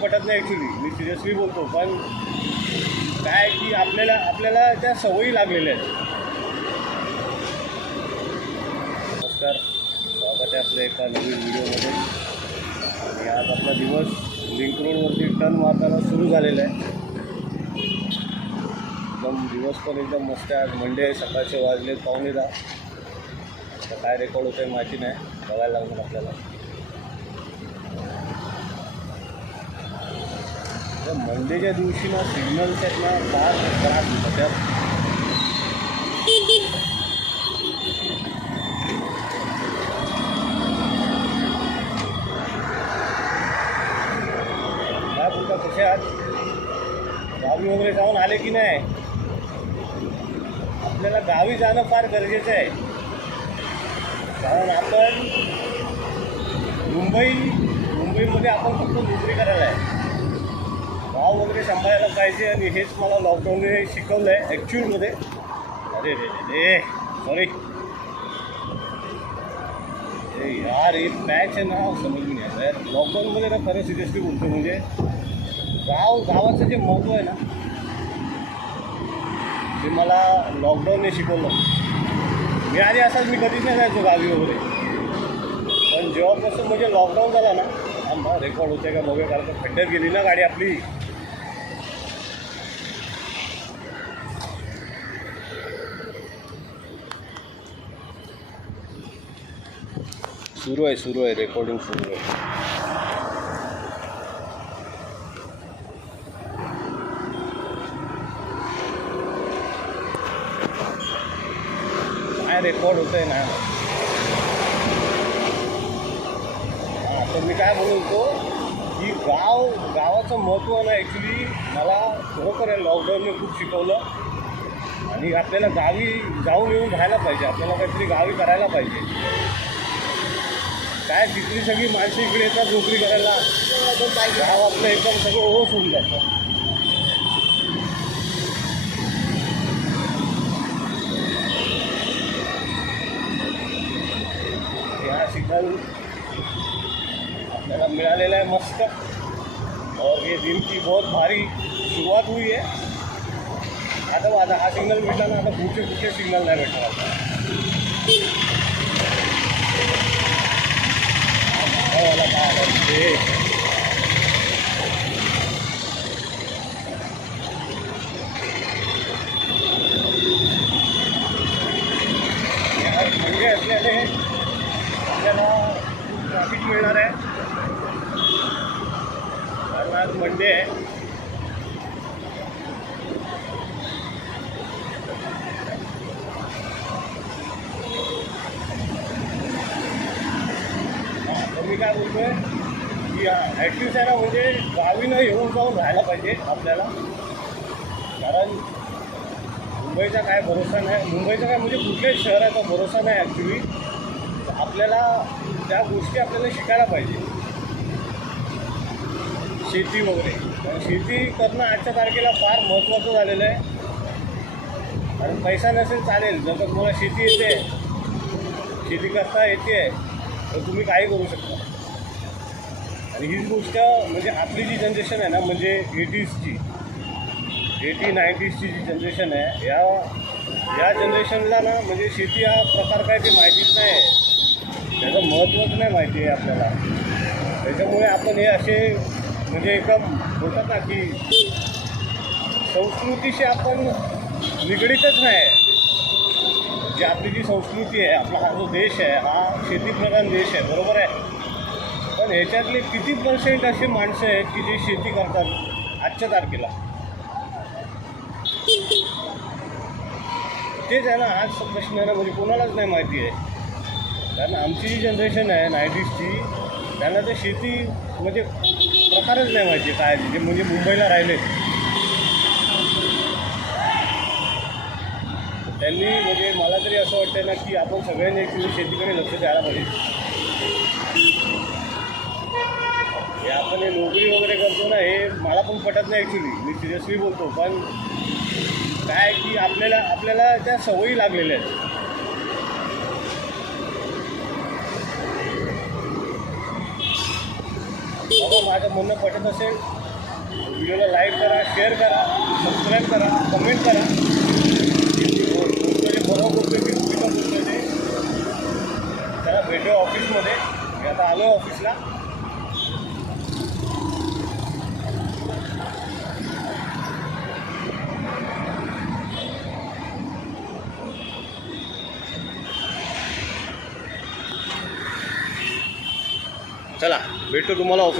पटत नाही ॲक्च्युली, मी सिरियसली बोलतो. पण काय की आपल्याला त्या सवयी लागलेल्या आहेत. नमस्कार, स्वागत आहे आपल्या एका नवीन व्हिडिओमध्ये. आणि आज आपला दिवस लिंक रोडवरती टर्न मारताना सुरू झालेला आहे. एकदम दिवस पण एकदम मस्त आहे. आज मंडे आहे, सकाळचे वाजले 9:15. आता काय रेकॉर्ड होतं आहे माहिती नाही, बघायला लागणार आपल्याला. मंडेच्या दिवशी ना सिग्नल्स आहेत ना फार त्रास होतात. त्यात काय बोलता, कसे आहात? गावी वगैरे जाऊन आले की नाही? आपल्याला गावी जाणं फार गरजेचं आहे, कारण आपण मुंबईमध्ये आपण फक्त नोकरी करायला आहे. गाव वगैरे सांभाळायला पाहिजे. आणि हेच मला लॉकडाऊनने शिकवलं आहे ॲक्च्युअलमध्ये. अरे रे सॉरी यार, एक पॅच आहे ना, समज नाही आता यार. लॉकडाऊनमध्ये ना खरं सिरियसली बोलतो, म्हणजे गावाचं जे महत्त्व आहे ना, ते मला लॉकडाऊनने शिकवलं. मी आधी असाच मी कधीच नाही जायचो गावी वगैरे. पण जेव्हापासून म्हणजे लॉकडाऊन झाला ना, आम्हा रेकॉर्ड होते का बघूया, कारण का खड्ड्यात गेली ना गाडी आपली. सुरू आहे रेकॉर्डिंग सुरू आहे. काय रेकॉर्ड होतं आहे ना. हां, तर मी काय बोलतो की गावाचं महत्त्व ना ॲक्च्युली मला खरोखर आहे लॉकडाऊनने खूप शिकवलं. आणि आपल्याला गावी जाऊन येऊन राहायला पाहिजे, आपल्याला काहीतरी गावी करायला पाहिजे. काय तिथली सगळी माणसं इकडे येतात नोकरी करायला, गाव आपलं एकदम सगळं ओस होऊन जातं. हा सिग्नल आपल्याला मिळालेला आहे मस्त. और ये दिन की बहुत भारी सुरुवात हुई है. आता हा सिग्नल भेटला ना, आता पुढचे सिग्नल नाही भेटणार आता. वाला काय आहे म्हणजे आपल्याला ट्रॅफिक मिळणार आहे, कारण आज मंडे आहे. मी काय बोलतोय की ॲटलिस्ट आहे ना, म्हणजे गावीनं येऊन जाऊन राहायला पाहिजे आपल्याला. कारण मुंबईचा काय भरोसा नाही, मुंबईचा काय म्हणजे कुठल्याच शहराचा भरोसा नाही ॲक्च्युली. आपल्याला त्या गोष्टी आपल्याला शिकायला पाहिजे. शेती वगैरे, कारण शेती करणं आजच्या तारखेला फार महत्त्वाचं झालेलं आहे. कारण पैसा नसेल चालेल, जर का तुम्हाला शेती येते, शेती करता येते, तर तुम्ही काही करू शकता. आणि हीच गोष्ट म्हणजे आपली जी जनरेशन आहे ना, म्हणजे 80s 90sची जी जनरेशन आहे, या जनरेशनला ना म्हणजे शेती हा प्रकार काय ते माहितीच नाही आहे, त्याचं महत्त्वच नाही माहिती आहे आपल्याला. त्याच्यामुळे आपण हे असे म्हणजे एकदम बोलतात ना की संस्कृतीशी आपण निगडीतच नाही. जी आपली जी संस्कृती आहे, आपला हा जो देश आहे, हा शेतीप्रधान देश आहे, बरोबर आहे. पण ह्याच्यातले किती % असे माणसं आहेत की जे शेती करतात आजच्या तारखेला? तेच आहे ना आज प्रश्न आहे ना, म्हणजे कोणालाच नाही माहिती आहे. कारण आमची जी जनरेशन आहे 90sची, त्यांना तर शेती म्हणजे प्रकारच नाही माहिती काय, म्हणजे मुंबईला राहिले त्यांनी. म्हणजे मला तरी असं वाटतं ना की आपण सगळ्यांनी ॲक्च्युली शेतीकडे लक्ष द्यायला पाहिजे. हे आपण हे नोकरी वगैरे करतो ना, हे मला पण पटत नाही ॲक्च्युली, मी सिरियसली बोलतो. पण काय की आपल्याला त्या सवयी लागलेल्या आहेत. माझं म्हणणं पटत असेल व्हिडिओला लाईक करा, शेअर करा, सबस्क्राईब करा, कमेंट करा. बरोबर बोलतो की चुकीचं बोलतो ते. त्याला भेटू ऑफिसमध्ये. मी आता आलो आहे ऑफिसला. चला भेटतो तुम्हाला ऑफिस.